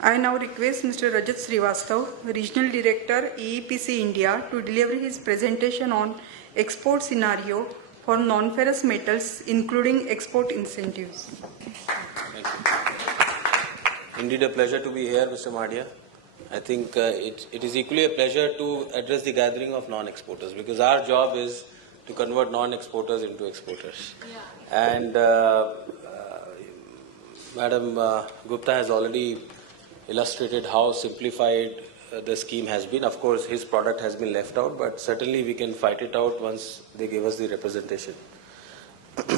I now request Mr. Rajat Srivastav, Regional Director, EEPC India, to deliver his presentation on export scenario for non-ferrous metals, including export incentives. Thank you. Indeed a pleasure to be here, Mr. Madia. I think it is equally a pleasure to address the gathering of non-exporters, because our job is to convert non-exporters into exporters. Yeah. And Madam Gupta has already illustrated how simplified the scheme has been. Of course, his product has been left out, but certainly we can fight it out once they give us the representation.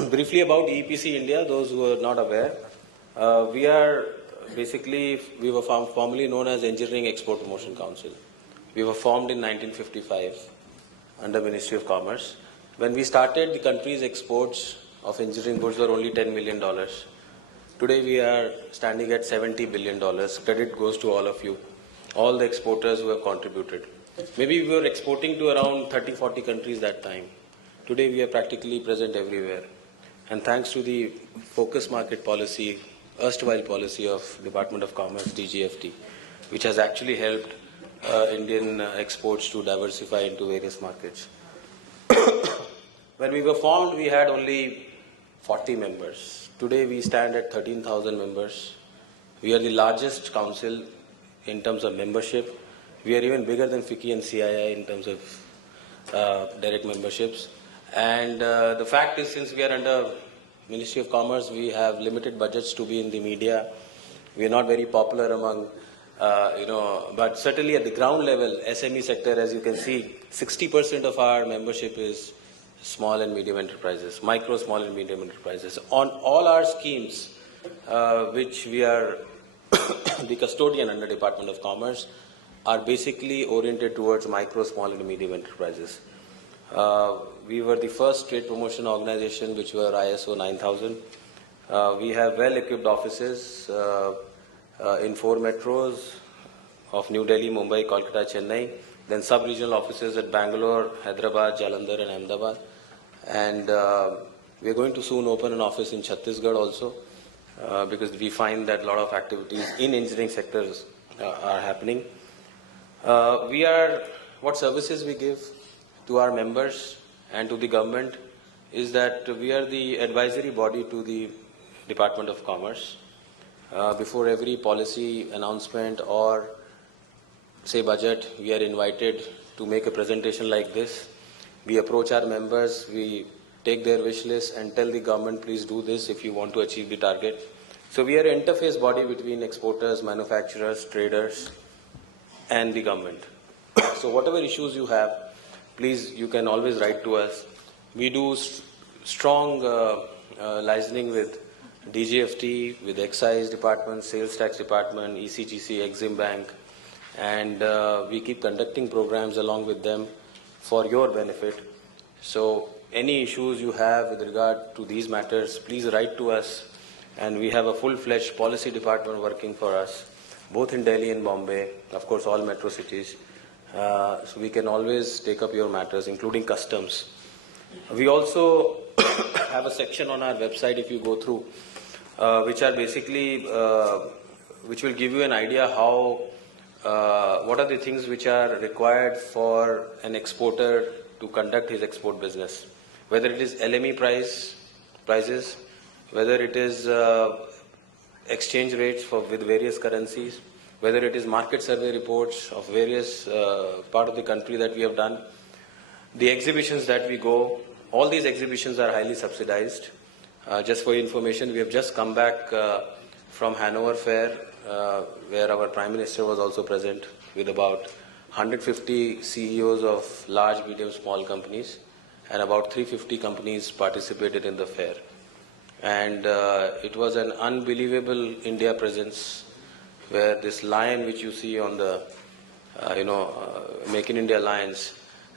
Briefly about EPC India, those who are not aware, we were formerly known as Engineering Export Promotion Council. We were formed in 1955 under Ministry of Commerce. When we started, the country's exports of engineering goods were only $10 million. Today we are standing at $70 billion. Credit goes to all of you, all the exporters who have contributed. Maybe we were exporting to around 30-40 countries that time. Today we are practically present everywhere. And thanks to the focus market policy, erstwhile policy of Department of Commerce, DGFT, which has actually helped Indian exports to diversify into various markets. When we were formed, we had only 40 members. Today we stand at 13,000 members. We are the largest council in terms of membership. We are even bigger than FICCI and CII in terms of direct memberships. And the fact is, since we are under Ministry of Commerce, we have limited budgets to be in the media. We are not very popular among, but certainly at the ground level, SME sector, as you can see, 60% of our membership is small and medium enterprises, micro, small and medium enterprises. On all our schemes, which we are the custodian under Department of Commerce, are basically oriented towards micro, small and medium enterprises. We were the first trade promotion organization which were ISO 9000. We have well-equipped offices in 4 metros of New Delhi, Mumbai, Kolkata, Chennai, then sub-regional offices at Bangalore, Hyderabad, Jalandhar and Ahmedabad. And we are going to soon open an office in Chhattisgarh also, because we find that a lot of activities in engineering sectors are happening. What services we give to our members and to the government is that we are the advisory body to the Department of Commerce. Before every policy announcement or say budget, we are invited to make a presentation like this. We approach our members, we take their wish list and tell the government, please do this if you want to achieve the target. So we are an interface body between exporters, manufacturers, traders and the government. So whatever issues you have, please, you can always write to us. We do strong licensing with DGFT, with Excise Department, Sales Tax Department, ECGC, Exim Bank, and we keep conducting programs along with them for your benefit. So any issues you have with regard to these matters, please write to us, and we have a full-fledged policy department working for us, both in Delhi and Bombay, of course all metro cities. So we can always take up your matters, including customs. We also have a section on our website, if you go through, which are basically, which will give you an idea how, what are the things which are required for an exporter to conduct his export business. Whether it is LME prices, whether it is exchange rates with various currencies, whether it is market survey reports of various part of the country that we have done, the exhibitions that we go, all these exhibitions are highly subsidized. Just for your information, we have just come back from Hanover Fair, where our Prime Minister was also present with about 150 CEOs of large, medium, small companies, and about 350 companies participated in the fair. And it was an unbelievable India presence, where this lion which you see on the, Make in India lions,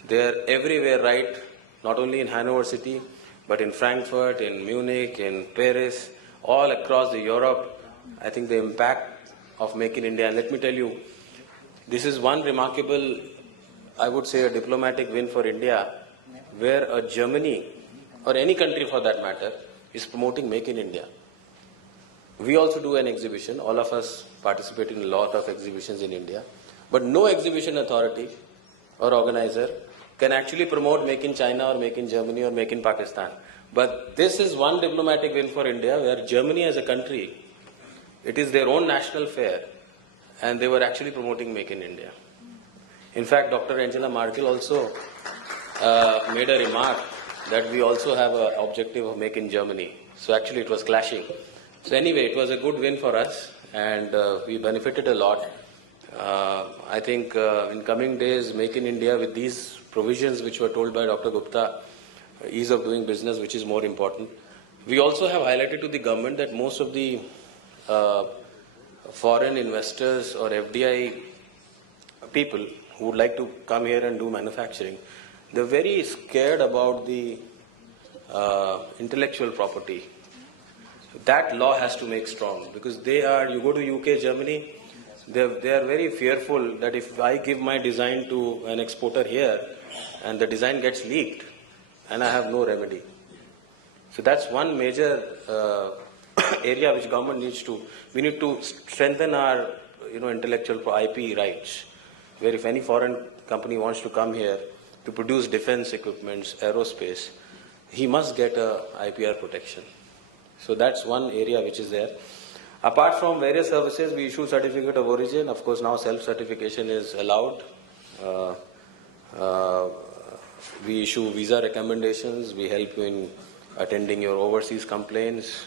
they're everywhere, right? Not only in Hanover city, but in Frankfurt, in Munich, in Paris, all across the Europe. I think the impact of Make in India, and let me tell you, this is one remarkable, I would say, a diplomatic win for India, where a Germany, or any country for that matter, is promoting Make in India. We also do an exhibition. All of us participate in a lot of exhibitions in India. But no exhibition authority or organizer can actually promote Make in China or Make in Germany or Make in Pakistan. But this is one diplomatic win for India, where Germany as a country, it is their own national fair, and they were actually promoting Make in India. In fact, Dr. Angela Merkel also made a remark that we also have an objective of Make in Germany. So actually it was clashing. So anyway, it was a good win for us, and we benefited a lot. I think in coming days, Make in India, with these provisions which were told by Dr. Gupta, ease of doing business, which is more important. We also have highlighted to the government that most of the foreign investors or FDI people who would like to come here and do manufacturing, they're very scared about the intellectual property. That law has to make strong, because you go to UK, Germany, they are very fearful that if I give my design to an exporter here and the design gets leaked and I have no remedy. So that's one major area which government needs to, we need to strengthen our intellectual IP rights, where if any foreign company wants to come here to produce defense equipments, aerospace, he must get a IPR protection. So that's one area which is there. Apart from various services, we issue certificate of origin. Of course, now self-certification is allowed. We issue visa recommendations. We help you in attending your overseas complaints.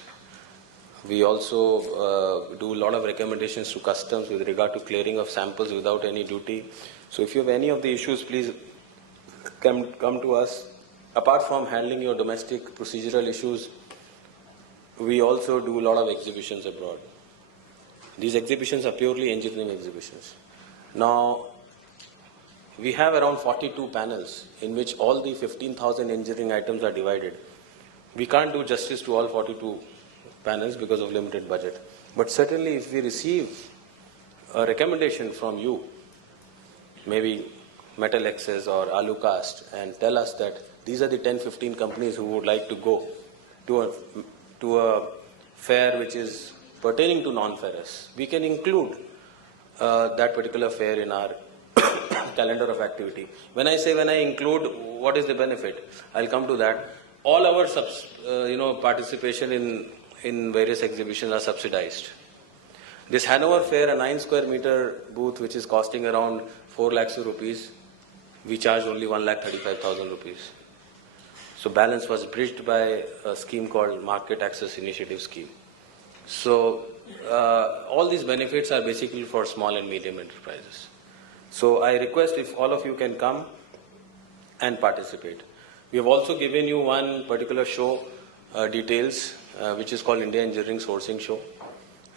We also do a lot of recommendations to customs with regard to clearing of samples without any duty. So if you have any of the issues, please come to us. Apart from handling your domestic procedural issues, we also do a lot of exhibitions abroad. These exhibitions are purely engineering exhibitions. Now, we have around 42 panels in which all the 15,000 engineering items are divided. We can't do justice to all 42 panels because of limited budget. But certainly if we receive a recommendation from you, maybe Metal Access or Alucast, and tell us that these are the 10-15 companies who would like to go to a fair which is pertaining to non-ferrous, we can include that particular fair in our calendar of activity. When I include, what is the benefit? I'll come to that. All our participation in various exhibitions are subsidized. This Hanover Fair, a 9 square meter booth which is costing around 4 lakhs of rupees, we charge only 1,35,000 rupees. So balance was bridged by a scheme called Market Access Initiative Scheme. So all these benefits are basically for small and medium enterprises. So I request if all of you can come and participate. We have also given you one particular show details, which is called India Engineering Sourcing Show.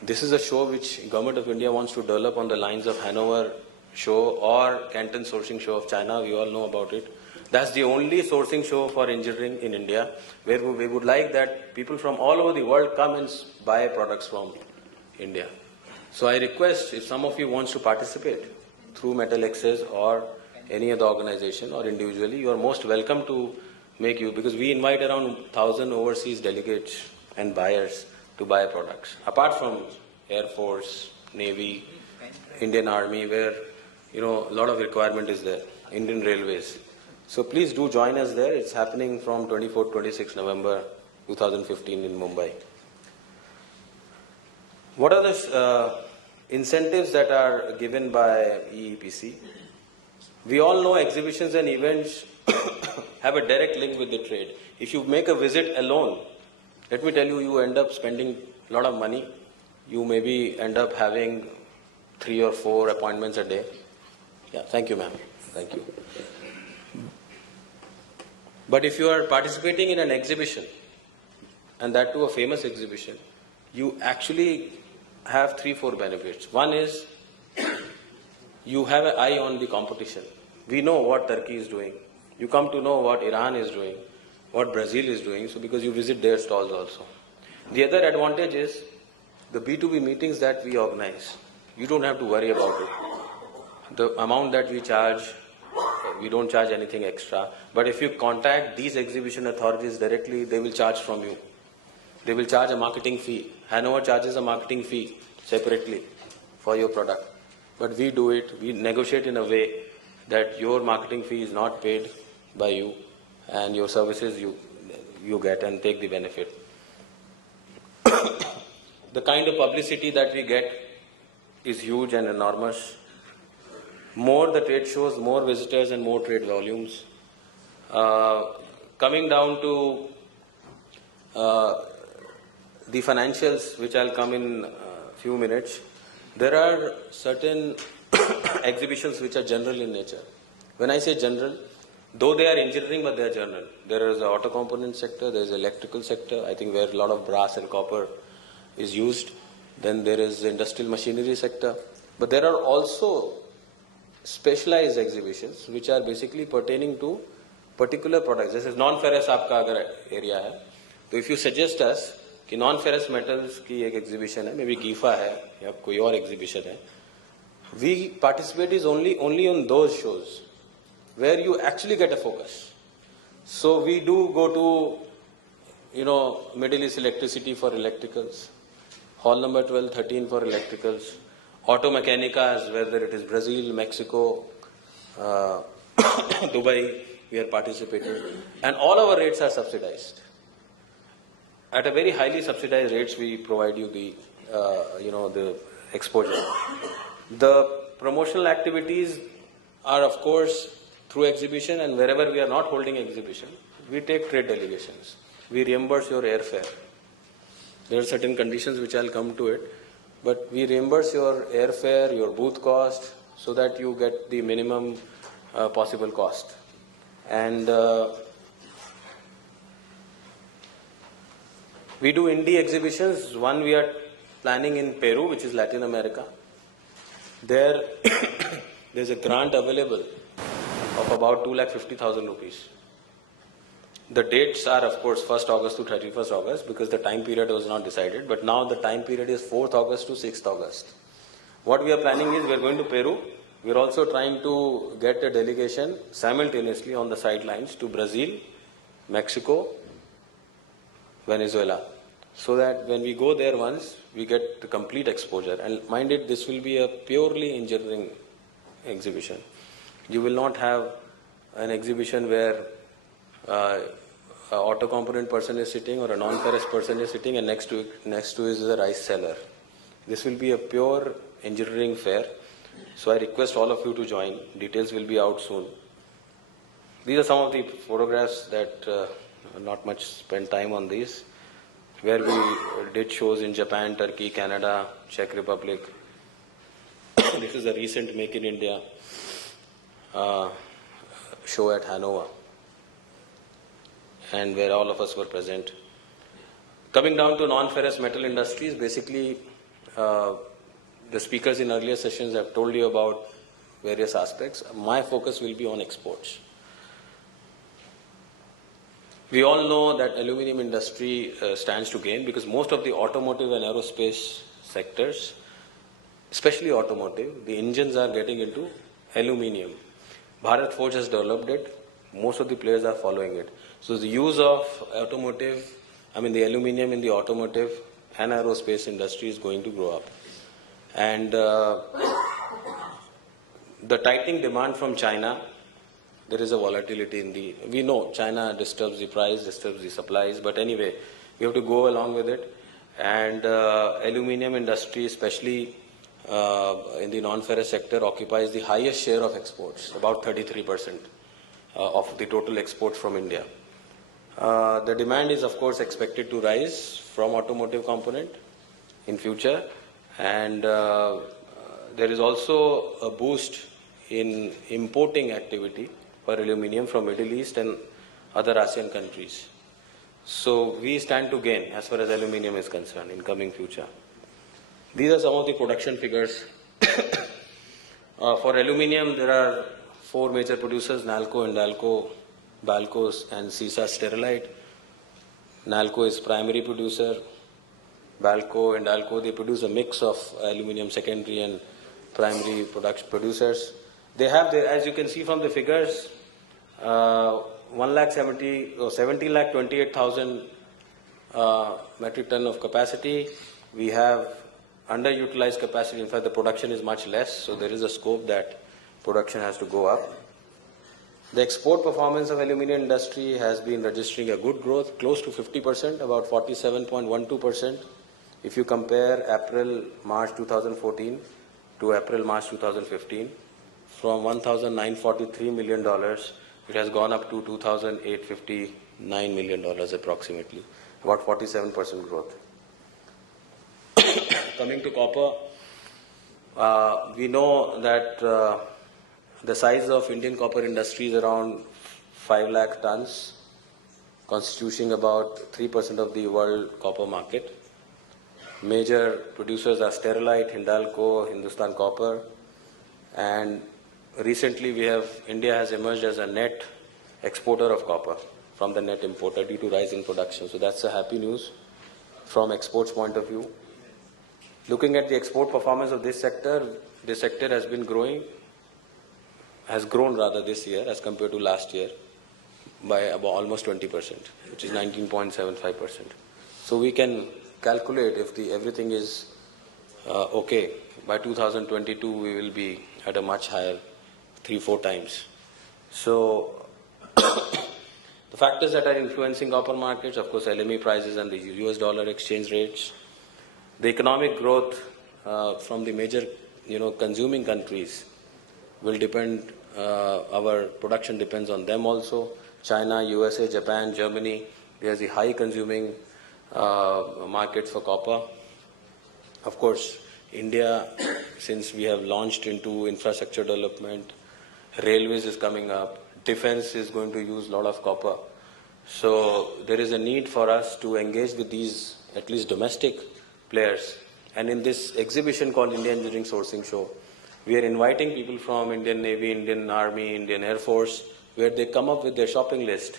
This is a show which Government of India wants to develop on the lines of Hanover Show or Canton Sourcing Show of China. We all know about it. That's the only sourcing show for engineering in India, where we would like that people from all over the world come and buy products from India. So I request, if some of you wants to participate through Metal Access or any other organization or individually, you are most welcome to make you, because we invite around 1,000 overseas delegates and buyers to buy products. Apart from Air Force, Navy, Indian Army, where a lot of requirement is there, Indian Railways. So please do join us there. It's happening from 24-26 November 2015 in Mumbai. What are the incentives that are given by EEPC? We all know exhibitions and events have a direct link with the trade. If you make a visit alone, let me tell you, you end up spending a lot of money. You maybe end up having 3 or 4 appointments a day. Yeah, thank you, ma'am. Thank you. But if you are participating in an exhibition, and that too a famous exhibition, you actually have 3-4 benefits. One is, you have an eye on the competition. We know what Turkey is doing. You come to know what Iran is doing, what Brazil is doing, so because you visit their stalls also. The other advantage is the B2B meetings that we organize. You don't have to worry about it. The amount that we charge, we don't charge anything extra. But if you contact these exhibition authorities directly, they will charge from you. They will charge a marketing fee. Hanover charges a marketing fee separately for your product. But we do it, we negotiate in a way that your marketing fee is not paid by you and your services you get and take the benefit. The kind of publicity that we get is huge and enormous. More the trade shows, more visitors and more trade volumes. Coming down to the financials, which I'll come in a few minutes, there are certain exhibitions which are general in nature. When I say general, though they are engineering, but they are general. There is the auto component sector, there is the electrical sector, I think where a lot of brass and copper is used. Then there is the industrial machinery sector. But there are also specialized exhibitions which are basically pertaining to particular products. This is non-ferrous आपका अगर area है. So if you suggest us कि non-ferrous metals की एक exhibition है, maybe GIFA है या कोई और exhibition है, we participate is only on those shows where you actually get a focus. So we do go to, Middle East electricity for electricals, hall number 12, 13 for electricals, auto mechanicas, whether it is Brazil, Mexico, Dubai, we are participating, and all our rates are subsidized. At a very highly subsidized rates, we provide you the exposure. The promotional activities are, of course, through exhibition, and wherever we are not holding exhibition, we take trade delegations. We reimburse your airfare. There are certain conditions which I'll come to it, but we reimburse your airfare, your booth cost, so that you get the minimum possible cost. And we do indie exhibitions. One we are planning in Peru, which is Latin America. There's a grant available of about 2,50,000 rupees. The dates are, of course, 1st August to 31st August because the time period was not decided. But now the time period is 4th August to 6th August. What we are planning is we are going to Peru. We are also trying to get a delegation simultaneously on the sidelines to Brazil, Mexico, Venezuela. So that when we go there once, we get the complete exposure. And mind it, this will be a purely engineering exhibition. You will not have an exhibition where an auto component person is sitting or a non-ferrous person is sitting and next to is a rice seller. This will be a pure engineering fair. So I request all of you to join. Details will be out soon. These are some of the photographs that not much spent time on these, where we did shows in Japan, Turkey, Canada, Czech Republic. This is a recent Make in India show at Hanover, and where all of us were present. Coming down to non-ferrous metal industries, basically the speakers in earlier sessions have told you about various aspects. My focus will be on exports. We all know that aluminium industry stands to gain because most of the automotive and aerospace sectors, especially automotive, the engines are getting into aluminium. Bharat Forge has developed it. Most of the players are following it. So the use of the aluminium in the automotive and aerospace industry is going to grow up. And the tightening demand from China, there is a volatility we know China disturbs the price, disturbs the supplies, but anyway, we have to go along with it. And aluminium industry, especially in the non-ferrous sector, occupies the highest share of exports, about 33% of the total exports from India. The demand is, of course, expected to rise from automotive component in future, and there is also a boost in importing activity for aluminium from Middle East and other ASEAN countries. So we stand to gain as far as aluminium is concerned in coming future. These are some of the production figures. For aluminium, there are 4 major producers: Nalco, Hindalco, Balco, and CISA Sterilite. Nalco is primary producer. Balco and Hindalco, they produce a mix of aluminium secondary and primary producers. They have, as you can see from the figures, 17,28,000 metric ton of capacity. We have underutilized capacity. In fact, the production is much less, so there is a scope that production has to go up. The export performance of aluminium industry has been registering a good growth, close to 50%, about 47.12%. If you compare April-March 2014 to April-March 2015, from $1,943 million, it has gone up to $2,859 million approximately, about 47% growth. Coming to copper, we know that the size of Indian copper industry is around 5 lakh tons, constituting about 3% of the world copper market. Major producers are Sterlite, Hindalco, Hindustan Copper, and recently India has emerged as a net exporter of copper from the net importer due to rising production. So that's a happy news from exports point of view. Looking at the export performance of this sector has been growing, has grown rather this year as compared to last year by about almost 20%, which is 19.75%. So we can calculate if everything is okay, by 2022 we will be at a much higher, 3-4 times. So the factors that are influencing copper markets, of course, LME prices and the US dollar exchange rates. The economic growth from the major, consuming countries will depend. Our production depends on them also. China, USA, Japan, Germany. They are the high consuming markets for copper. Of course, India, since we have launched into infrastructure development, railways is coming up, defense is going to use a lot of copper. So there is a need for us to engage with these at least domestic players. And in this exhibition called India Engineering Sourcing Show, we are inviting people from Indian Navy, Indian Army, Indian Air Force, where they come up with their shopping list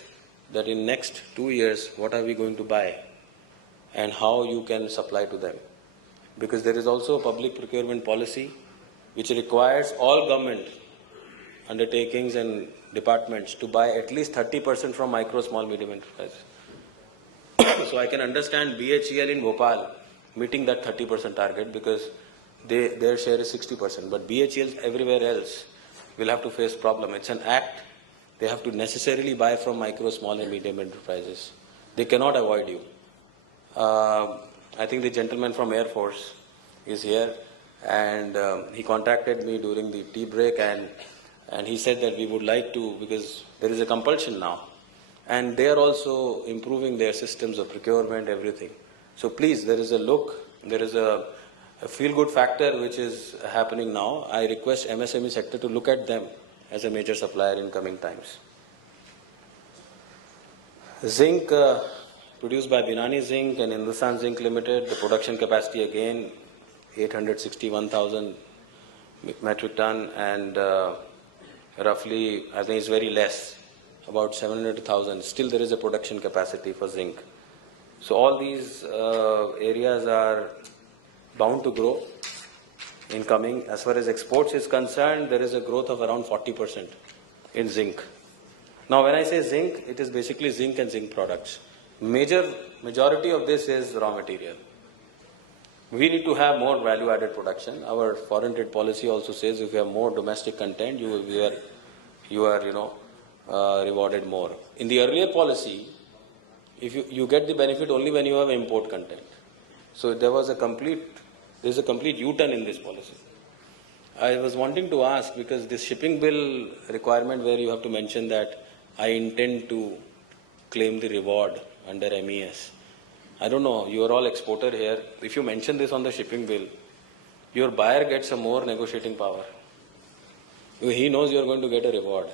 that in next 2 years, what are we going to buy and how you can supply to them. Because there is also a public procurement policy which requires all government undertakings and departments to buy at least 30% from micro, small, medium enterprises. So I can understand BHEL in Bhopal meeting that 30% target because their share is 60%. But BHEL everywhere else will have to face problem. It's an act. They have to necessarily buy from micro, small and medium enterprises. They cannot avoid you. I think the gentleman from Air Force is here, and he contacted me during the tea break, and he said that we would like to, because there is a compulsion now, and they are also improving their systems of procurement, everything. So please, there is a feel-good factor which is happening now. I request MSME sector to look at them as a major supplier in coming times. Zinc, produced by Binani Zinc and Hindustan Zinc Limited, the production capacity again 861,000 metric ton, and roughly, I think it's very less, about 700,000. Still there is a production capacity for zinc. So all these areas are bound to grow in coming. As far as exports is concerned, there is a growth of around 40% in zinc. Now when I say zinc, it is basically zinc and zinc products. Majority of this is raw material. We need to have more value-added production. Our foreign trade policy also says if you have more domestic content, you are rewarded more. In the earlier policy, if you get the benefit only when you have import content. So there's a complete U-turn in this policy. I was wanting to ask, because this shipping bill requirement where you have to mention that I intend to claim the reward under MES. I don't know, you are all exporter here. If you mention this on the shipping bill, your buyer gets a more negotiating power. He knows you are going to get a reward.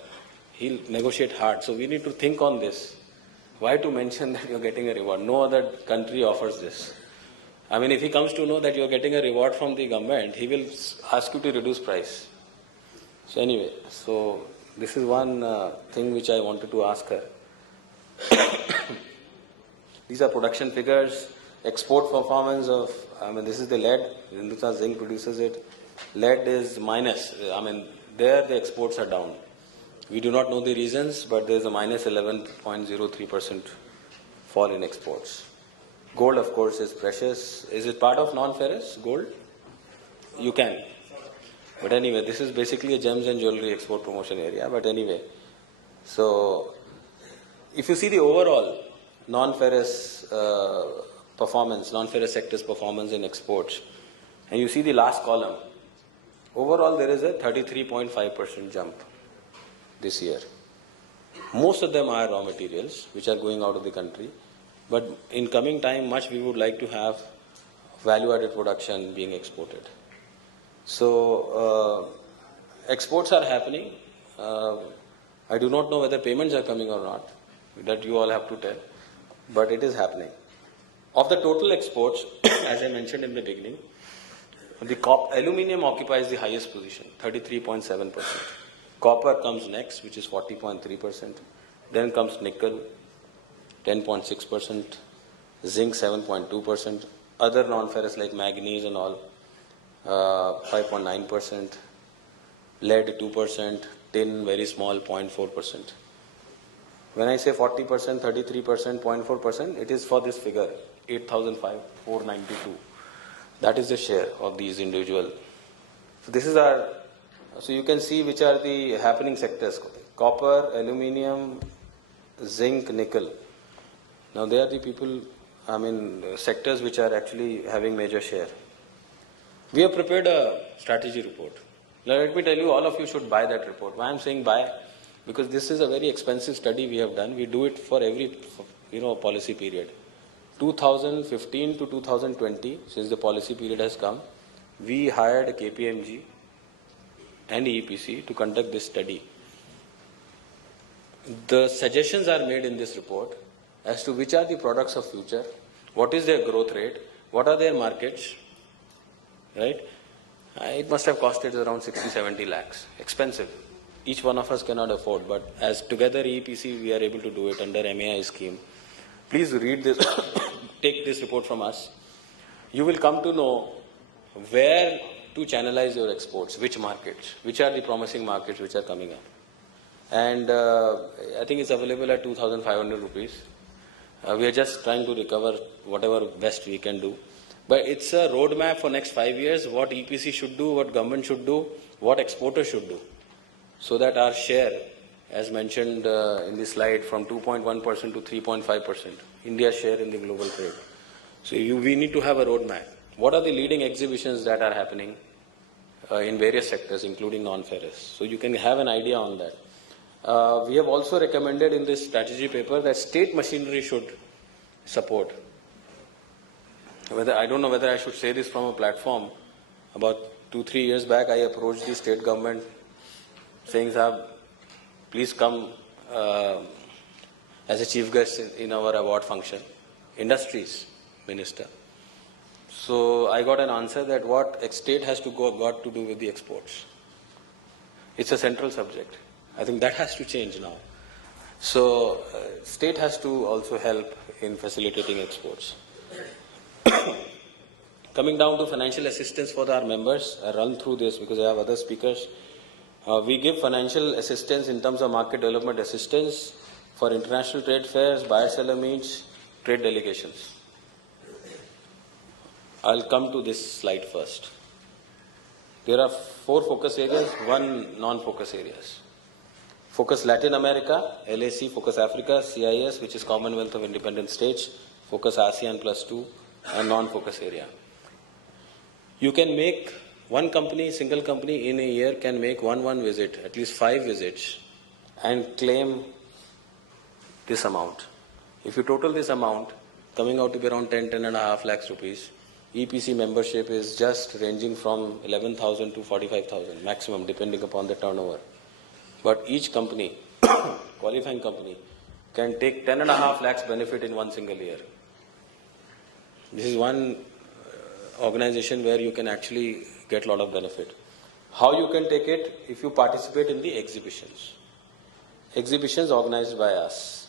He'll negotiate hard. So we need to think on this. Why to mention that you're getting a reward? No other country offers this. I mean, if he comes to know that you're getting a reward from the government, he will ask you to reduce price. So anyway, this is one thing which I wanted to ask her. These are production figures, export performance of, this is the lead, Hindustan Zinc produces it. Lead is minus, there the exports are down. We do not know the reasons, but there is a minus 11.03% fall in exports. Gold, of course, is precious. Is it part of non-ferrous gold? You can. But anyway, this is basically a gems and jewelry export promotion area. But anyway, so if you see the overall non-ferrous performance, non-ferrous sector's performance in exports, and you see the last column, overall there is a 33.5% jump this year. Most of them are raw materials which are going out of the country, but in coming time much we would like to have value-added production being exported. So exports are happening. I do not know whether payments are coming or not, that you all have to tell, but it is happening. Of the total exports, as I mentioned in the beginning, the aluminium occupies the highest position, 33.7%. Copper comes next, which is 40.3%. Then comes nickel, 10.6%. Zinc, 7.2%. Other non-ferrous like manganese and all, 5.9%. Lead, 2%. Tin, very small, 0.4%. When I say 40%, 33%, 0.4%, it is for this figure, 8,492. That is the share of these individual. So this is our, so you can see which are the happening sectors. Copper, aluminium, zinc, nickel. Now they are the people, sectors which are actually having major share. We have prepared a strategy report. Now let me tell you, all of you should buy that report. Why I am saying buy? Because this is a very expensive study we have done. We do it for every policy period. 2015 to 2020, since the policy period has come, we hired KPMG and EPC to conduct this study. The suggestions are made in this report as to which are the products of future, what is their growth rate, what are their markets, right? It must have costed around 60-70 lakhs. Expensive. Each one of us cannot afford, but as together EPC we are able to do it under MAI scheme. Please read this, take this report from us. You will come to know where to channelize your exports, which markets, which are the promising markets which are coming up. And I think it's available at 2,500 rupees. We are just trying to recover whatever best we can do. But it's a roadmap for next 5 years, what EPC should do, what government should do, what exporters should do, so that our share, as mentioned in the slide, from 2.1% to 3.5%, India's share in the global trade. So we need to have a roadmap. What are the leading exhibitions that are happening in various sectors, including non-ferrous? So you can have an idea on that. We have also recommended in this strategy paper that state machinery should support. I don't know whether I should say this from a platform. About 2-3 years back, I approached the state government saying, "Sahab, please come as a chief guest in our award function." Industries minister. So I got an answer that what state has to got to do with the exports. It's a central subject. I think that has to change now. So state has to also help in facilitating exports. Coming down to financial assistance for our members, I run through this because I have other speakers. We give financial assistance in terms of market development assistance for international trade fairs, buyer-seller meets, trade delegations. I'll come to this slide first. There are 4 focus areas, 1 non-focus areas. Focus Latin America, LAC, Focus Africa, CIS, which is Commonwealth of Independent States, Focus ASEAN +2, and non-focus area. You can make one company, single company in a year can make one visit, at least 5 visits, and claim this amount. If you total this amount, coming out to be around 10.5 lakhs rupees, EPC membership is just ranging from 11,000 to 45,000 maximum, depending upon the turnover. But each company, qualifying company, can take 10.5 lakhs benefit in one single year. This is one organization where you can actually get a lot of benefit. How you can take it? If you participate in the exhibitions. Exhibitions organized by us.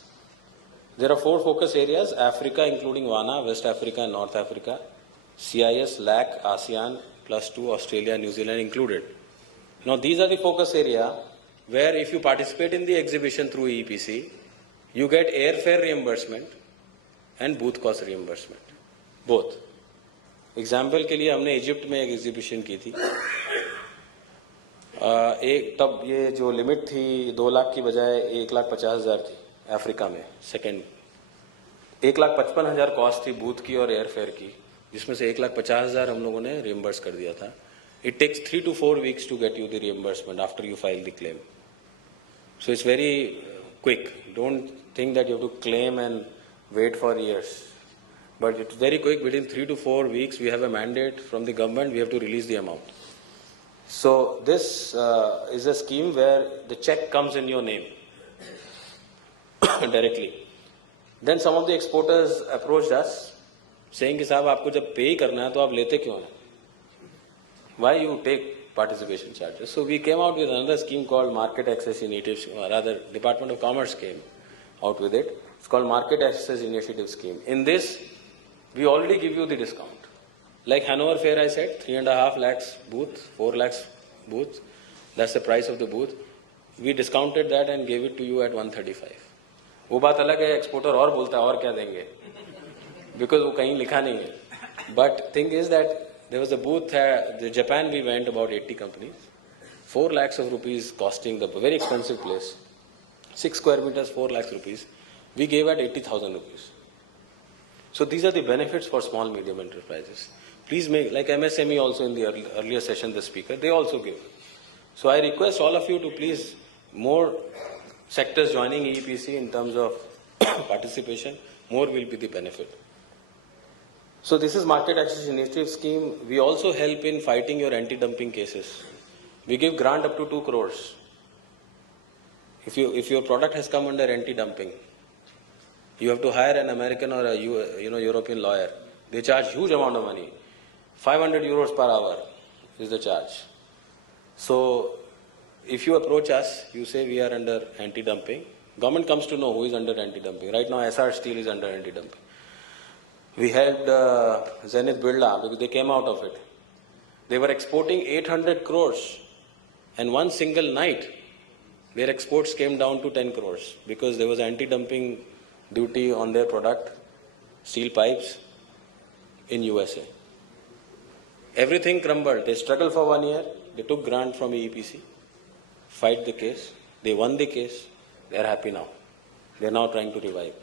There are 4 focus areas: Africa, including WANA, West Africa and North Africa, CIS, LAC, ASEAN +2, Australia, New Zealand included. Now these are the focus area where if you participate in the exhibition through EPC, you get airfare reimbursement and booth cost reimbursement, both. Example के लिए हमने Egypt में एक exhibition की थी. एक तब ये जो लिमिट थी 2 लाख की बजाय 1,50,000 थी अफ्रीका में. सेकेंड 1,55,000 कॉस्ट थी बूथ की और एयरफेयर की, जिसमें से 1,50,000 हम लोगों ने रियम्बर्स कर दिया था. It takes 3 to 4 weeks to get you the reimbursement after you file the claim. So it's very quick. Don't think that you have to claim and wait for years. But it's very quick. Within 3 to 4 weeks, we have a mandate from the government. We have to release the amount. So this is a scheme where the check comes in your name directly. Then some of the exporters approached us saying कि साहब आपको जब पे ही करना है तो आप लेते क्यों हैं? Why you take participation charges? So we came out with another scheme called Market Access Initiative, or rather Department of Commerce came out with it. It's called Market Access Initiative Scheme. In this, we already give you the discount. Like Hanover Fair, I said, 3.5 lakhs booth, 4 lakhs booth. That's the price of the booth. We discounted that and gave it to you at 135. वो बात अलग है, exporter और बोलता है और क्या देंगे, because वो कहीं लिखा नहीं है. But thing is that there was a booth at Japan. We went about 80 companies, 4 lakhs of rupees costing, the very expensive place, 6 square meters, 4 lakhs rupees. We gave at 80,000 rupees. So these are the benefits for small medium enterprises. Please make, like MSME also in the earlier session, the speaker, they also give. So I request all of you to please, more sectors joining EEPC in terms of participation, more will be the benefit. So this is Market Access Initiative Scheme. We also help in fighting your anti-dumping cases. We give grant up to 2 crores. If your product has come under anti-dumping, you have to hire an American or a European lawyer. They charge huge amount of money. 500 euros per hour is the charge. So if you approach us, you say we are under anti-dumping. Government comes to know who is under anti-dumping. Right now, SR Steel is under anti-dumping. We helped Zenith Birla because they came out of it. They were exporting 800 crores, and one single night, their exports came down to 10 crores because there was anti-dumping duty on their product, steel pipes, in USA. Everything crumbled. They struggled for 1 year. They took grant from EEPC, fight the case. They won the case. They are happy now. They are now trying to revive.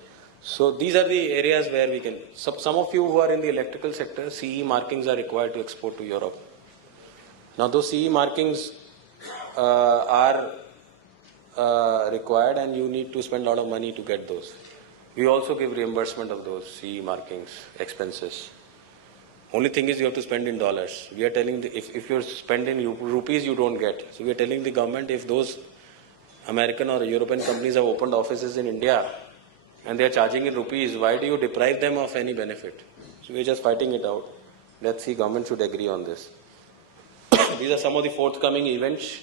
So these are the areas where we can. Some of you who are in the electrical sector, CE markings are required to export to Europe. Now those CE markings are required, and you need to spend a lot of money to get those. We also give reimbursement of those CE markings expenses. Only thing is you have to spend in dollars. We are telling if you spend in rupees, you don't get. So we are telling the government, if those American or European companies have opened offices in India and they are charging in rupees, why do you deprive them of any benefit? So we are just fighting it out. Let's see, government should agree on this. These are some of the forthcoming events.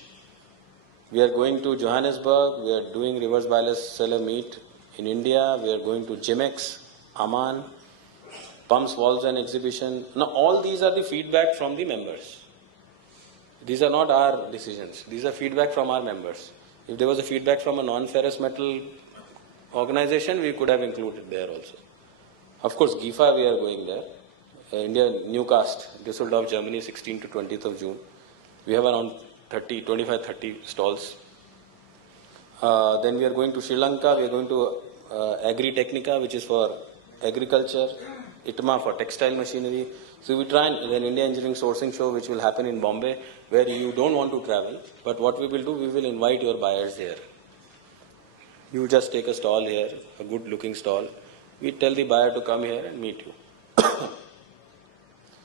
We are going to Johannesburg. We are doing reverse wireless seller meet in India. We are going to GIMEX, Amman, Pumps, Valves and Exhibition. Now all these are the feedback from the members. These are not our decisions. These are feedback from our members. If there was a feedback from a non-ferrous metal organization, we could have included there also. Of course, GIFA, we are going there. India, Newcast, Düsseldorf, Germany, 16th to 20th of June. We have around 25-30 stalls. Then we are going to Sri Lanka. We are going to Agri-Technica, which is for agriculture. ITMA for textile machinery. So we try and then India Engineering Sourcing Show, which will happen in Bombay, where you don't want to travel. But what we will do, we will invite your buyers here. You just take a stall here, a good looking stall. We tell the buyer to come here and meet you.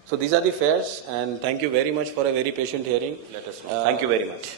So these are the fairs, and thank you very much for a very patient hearing. Let us know. Thank you very much.